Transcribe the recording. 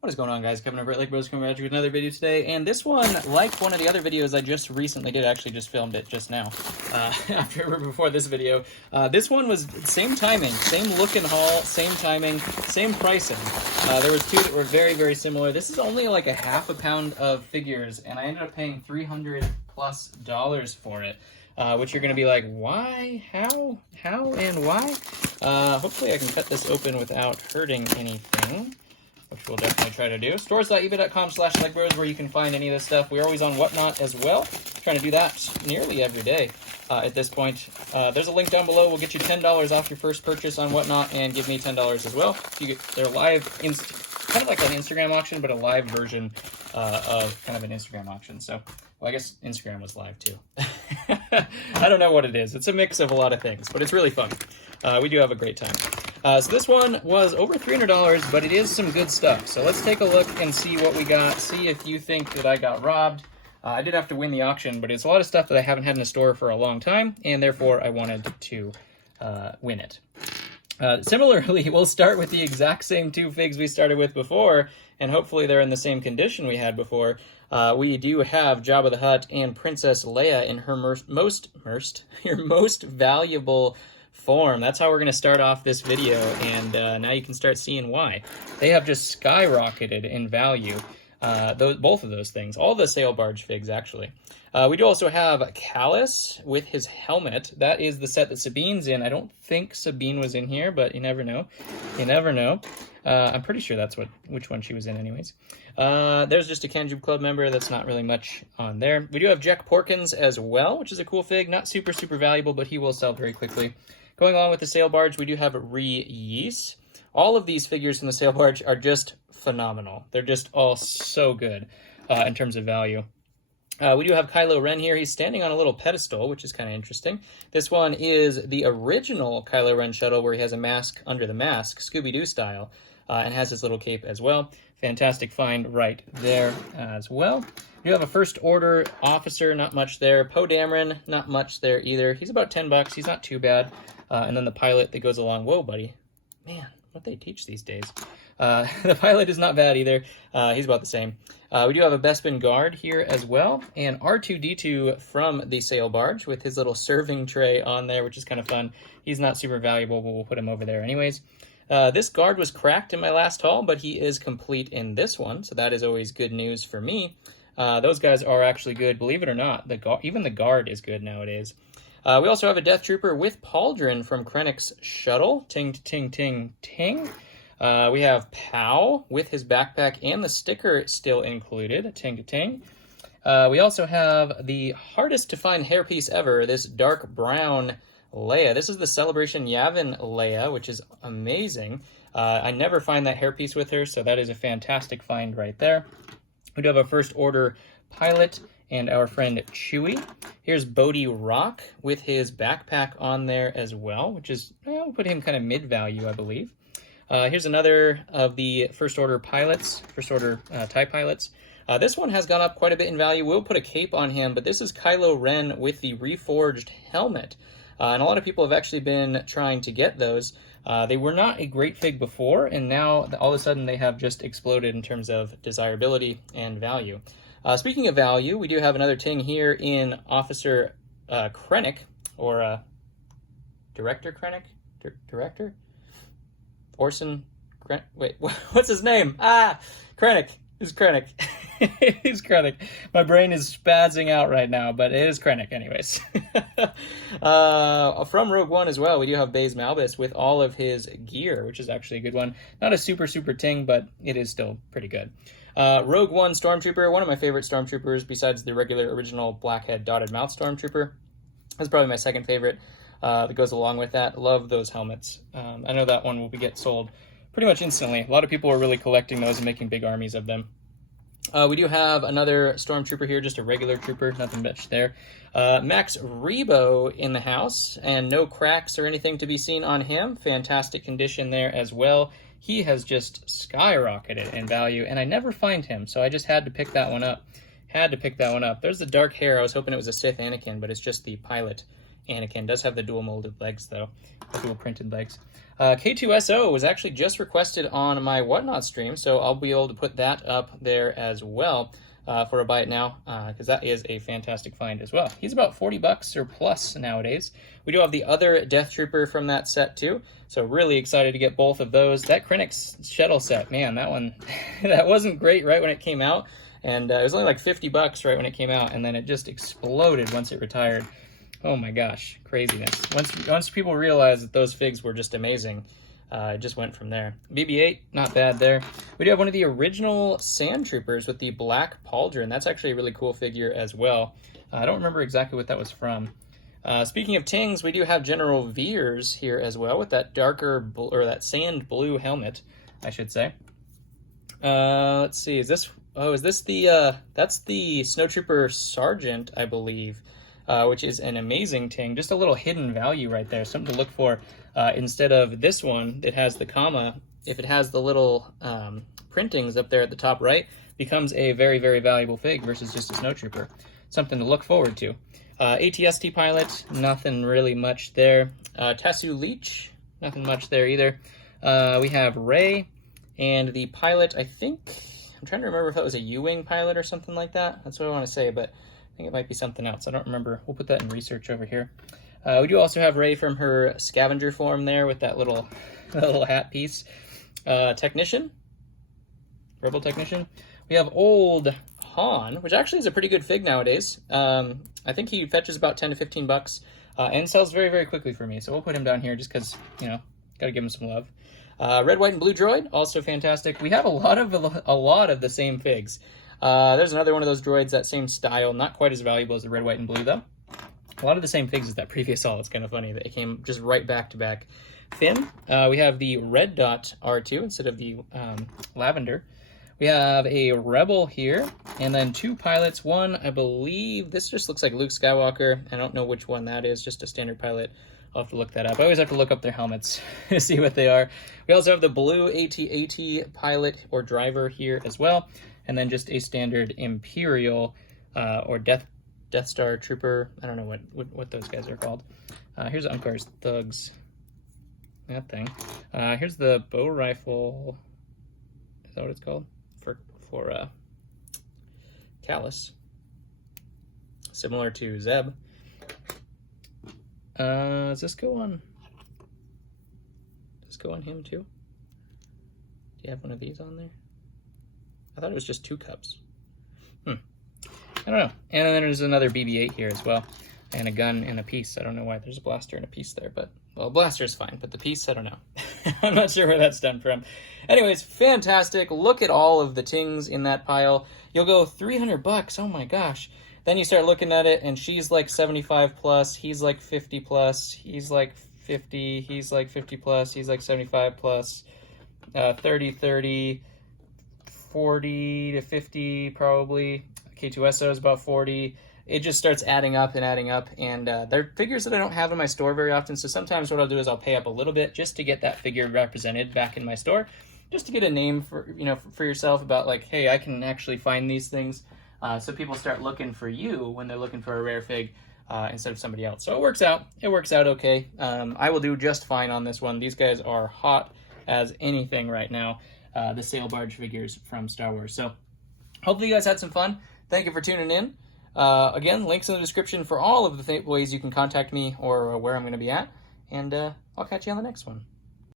What is going on, guys? Kevin over at Collectibles coming at you with another video today, and this one, like one of the other videos I just recently did, actually just filmed it just now, before this video. This one was same timing, same look and haul, same timing, same pricing. There was two that were very, very similar. This is only like a half a pound of figures, and I ended up paying $300+ for it. Which you're going to be like, why, how, and why? Hopefully I can cut this open without hurting anything, which we'll definitely try to do. Stores.ebay.com/legbros where you can find any of this stuff. We're always on Whatnot as well. Trying to do that nearly every day at this point. There's a link down below. We'll get you $10 off your first purchase on Whatnot and give me $10 as well. They're live, kind of like an Instagram auction, but a live version of kind of an Instagram auction. So, well, I guess Instagram was live too. I don't know what it is. It's a mix of a lot of things, but it's really fun. We do have a great time. So this one was over $300, but it is some good stuff. So let's take a look and see what we got. See if you think that I got robbed. I did have to win the auction, but it's a lot of stuff that I haven't had in the store for a long time, and therefore I wanted to win it. Similarly, we'll start with the exact same two figs we started with before, and hopefully they're in the same condition we had before. We do have Jabba the Hutt and Princess Leia in her most valuable form. That's how we're going to start off this video, and now you can start seeing why. They have just skyrocketed in value, both of those things. All the sail barge figs, actually. We do also have Callus with his helmet. That is the set that Sabine's in. I don't think Sabine was in here, but you never know. You never know. I'm pretty sure that's which one she was in anyways. There's just a Canjube Club member. That's not really much on there. We do have Jack Porkins as well, which is a cool fig. Not super, super valuable, but he will sell very quickly. Going along with the sail barge, we do have Reese. All of these figures from the sail barge are just phenomenal. They're just all so good in terms of value. We do have Kylo Ren here. He's standing on a little pedestal, which is kind of interesting. This one is the original Kylo Ren shuttle where he has a mask under the mask, Scooby-Doo style, and has his little cape as well. Fantastic find right there as well. You have a First Order officer, not much there. Poe Dameron, not much there either. He's about $10. He's not too bad. And then the pilot that goes along. Whoa, buddy. Man, what they teach these days. The pilot is not bad either. He's about the same. We do have a Bespin Guard here as well, and R2-D2 from the sail barge with his little serving tray on there, which is kind of fun. He's not super valuable, but we'll put him over there anyways. This guard was cracked in my last haul, but he is complete in this one, so that is always good news for me. Those guys are actually good, believe it or not. Even the guard is good nowadays. We also have a Death Trooper with Pauldron from Krennic's shuttle. Ting, ting, ting, ting. We have Pow with his backpack and the sticker still included. Ting, ting. We also have the hardest to find hairpiece ever, this dark brown Leia. This is the Celebration Yavin Leia, which is amazing. I never find that hairpiece with her, so that is a fantastic find right there. We do have a First Order pilot and our friend Chewie. Here's Bodhi Rock with his backpack on there as well, which is, we'll put him kind of mid-value, I believe. Here's another of the First Order pilots, First Order TIE pilots. This one has gone up quite a bit in value. We'll put a cape on him, but this is Kylo Ren with the reforged helmet. And a lot of people have actually been trying to get those. They were not a great fig before, and now all of a sudden they have just exploded in terms of desirability and value. Speaking of value, we do have another ting here in Officer Krennic, or Director Krennic? Director? Orson, wait, what's his name? Krennic. It's Krennic. He's Krennic. My brain is spazzing out right now, but it is Krennic anyways. From Rogue One as well, we do have Baze Malbus with all of his gear, which is actually a good one. Not a super, super ting, but it is still pretty good. Rogue One Stormtrooper, one of my favorite Stormtroopers besides the regular original blackhead dotted mouth Stormtrooper. That's probably my second favorite. That goes along with that. Love those helmets. I know that one will get sold pretty much instantly. A lot of people are really collecting those and making big armies of them. We do have another Stormtrooper here, just a regular trooper, nothing much there. Max Rebo in the house, and no cracks or anything to be seen on him. Fantastic condition there as well. He has just skyrocketed in value, and I never find him, so I just had to pick that one up. There's the dark hair. I was hoping it was a Sith Anakin, but it's just the pilot Anakin. Does have the dual molded legs though, the dual printed legs. K2SO was actually just requested on my Whatnot stream, so I'll be able to put that up there as well for a buy it now, because that is a fantastic find as well. He's about 40 bucks or plus nowadays. We do have the other Death Trooper from that set too, so really excited to get both of those. That Krennic's shuttle set, man, that one, that wasn't great right when it came out, and it was only like 50 bucks right when it came out, and then it just exploded once it retired. Oh my gosh, craziness. Once people realized that those figs were just amazing, it just went from there. BB-8, not bad there. We do have one of the original Sand Troopers with the black pauldron. That's actually a really cool figure as well. I don't remember exactly what that was from. Speaking of Tings, we do have General Veers here as well with that darker, or that sand blue helmet, I should say. Let's see, is this the, that's the Snowtrooper Sergeant, I believe. Which is an amazing Ting. Just a little hidden value right there, something to look for. Instead of this one that has the comma, if it has the little printings up there at the top right, becomes a very, very valuable fig versus just a Snowtrooper. Something to look forward to. ATST Pilot, nothing really much there. Tassu Leech, nothing much there either. We have Rey, and the pilot, I think, I'm trying to remember if that was a U-Wing pilot or something like that. That's what I want to say, but I think it might be something else. I don't remember. We'll put that in research over here. We do also have Rey from her scavenger form there with that little hat piece. Technician. Rebel Technician. We have old Han, which actually is a pretty good fig nowadays. I think he fetches about 10 to 15 bucks and sells very, very quickly for me. So we'll put him down here just because, you know, got to give him some love. Red, White, and Blue Droid, also fantastic. We have a lot of the same figs. There's another one of those droids, that same style, not quite as valuable as the Red, White, and Blue, though. A lot of the same figs as that previous haul. It's kind of funny that it came just right back to back. Finn, we have the Red Dot R2 instead of the Lavender. We have a Rebel here, and then two pilots. One, I believe, this just looks like Luke Skywalker. I don't know which one that is, just a standard pilot. I'll have to look that up. I always have to look up their helmets to see what they are. We also have the blue AT-AT pilot or driver here as well. And then just a standard Imperial or Death Star Trooper. I don't know what those guys are called. Here's Umkar's Thugs. That thing. Here's the bow rifle. Is that what it's called? For Callus. Similar to Zeb. Does this go on? Does this go on him too? Do you have one of these on there? I thought it was just 2 cups. I don't know. And then there's another BB-8 here as well. And a gun and a piece. I don't know why there's a blaster and a piece there, but, well, blaster's fine, but the piece, I don't know. I'm not sure where that's done from. Anyways, fantastic. Look at all of the Tings in that pile. You'll go 300 bucks. Oh my gosh. Then you start looking at it, and she's like 75 plus, he's like 50 plus, he's like 50, he's like 50 plus, he's like 75 plus, 30, 30, 40 to 50 probably. K2SO is about 40. It just starts adding up, and they're figures that I don't have in my store very often, so sometimes what I'll do is I'll pay up a little bit just to get that figure represented back in my store, just to get a name for, you know, for yourself about like, hey, I can actually find these things, so people start looking for you when they're looking for a rare fig instead of somebody else. So it works out okay. I will do just fine on this one. These guys are hot as anything right now, the sail barge figures from Star Wars. So hopefully you guys had some fun. Thank you for tuning in. Again, links in the description for all of the ways you can contact me or where I'm going to be at. And I'll catch you on the next one.